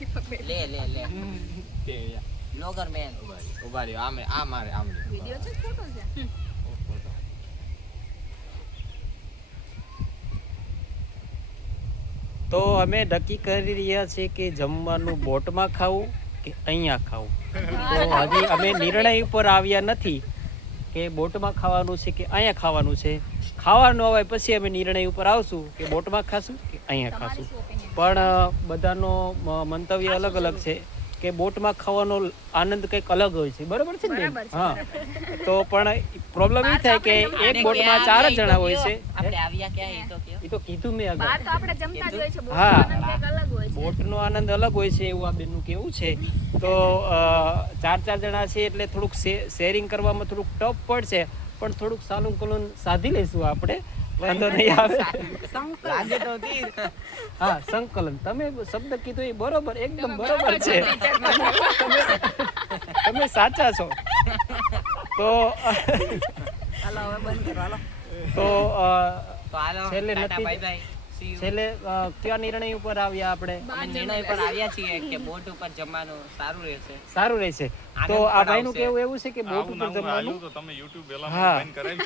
લે લે લે તે બ્લોગર મેન ઉભા રહ્યો આમ આ મારે આમ વિડિયો છે ફોટો છે તો અમે નક્કી કરી રહ્યા છીએ કે જમવાનું બોટમાં ખાવું કે અહીંયા ખાવું. તો હજી અમે નિર્ણય ઉપર આવ્યા નથી કે બોટમાં ખાવાનું છે કે અહીંયા ખાવાનું છે. ખાવાનું આવે પછી અમે નિર્ણય ઉપર આવશું કે બોટમાં ખાશું કે અહીંયા ખાશું. પણ બધાનો મંતવ્ય અલગ અલગ છે કે બોટમાં ખાવાનો આનંદ કંઈક અલગ હોય છે. બરાબર છે ને? હા. તો પણ પ્રોબ્લેમ એ થાય કે એક બોટમાં 4 જણા હોય છે. આપણે આવ્યા ક્યાં એ તો કયો એ તો કીધું મેં આગળ. બહાર તો આપણે જમતા જ હોય છે હા. બોટનો આનંદ કંઈક અલગ હોય છે બોટનો આનંદ અલગ હોય છે એવું આ બેનનું કેવું છે. તો 4 જણા છે એટલે થોડુંક શેરિંગ કરવામાં થોડુંક ટફ પડશે પણ થોડુંક સાલું કલુન સાધી લઈશું આપણે. વાંધો નહીં આવે. લાગે તો તીર હા સંકલન તમે શબ્દ કીધો એ બરોબર એકદમ બરોબર છે. તમે સાચા છો. તો હાલો હવે બંધ કરો હાલો તો તો હાલો છેલ્લે ટાટા નથી બાય બાય સી યુ છેલ્લે કયા નિર્ણય ઉપર આવ્યા આપણે? અમે નિર્ણય પર આવ્યા છીએ કે બોટ ઉપર જમવાનું સારું રહેશે સારું રહેશે. તો આ ભાઈનું કેવું એવું છે કે બોટ ઉપર જમવાનું તો તમે YouTube હા. બંધ કરાવી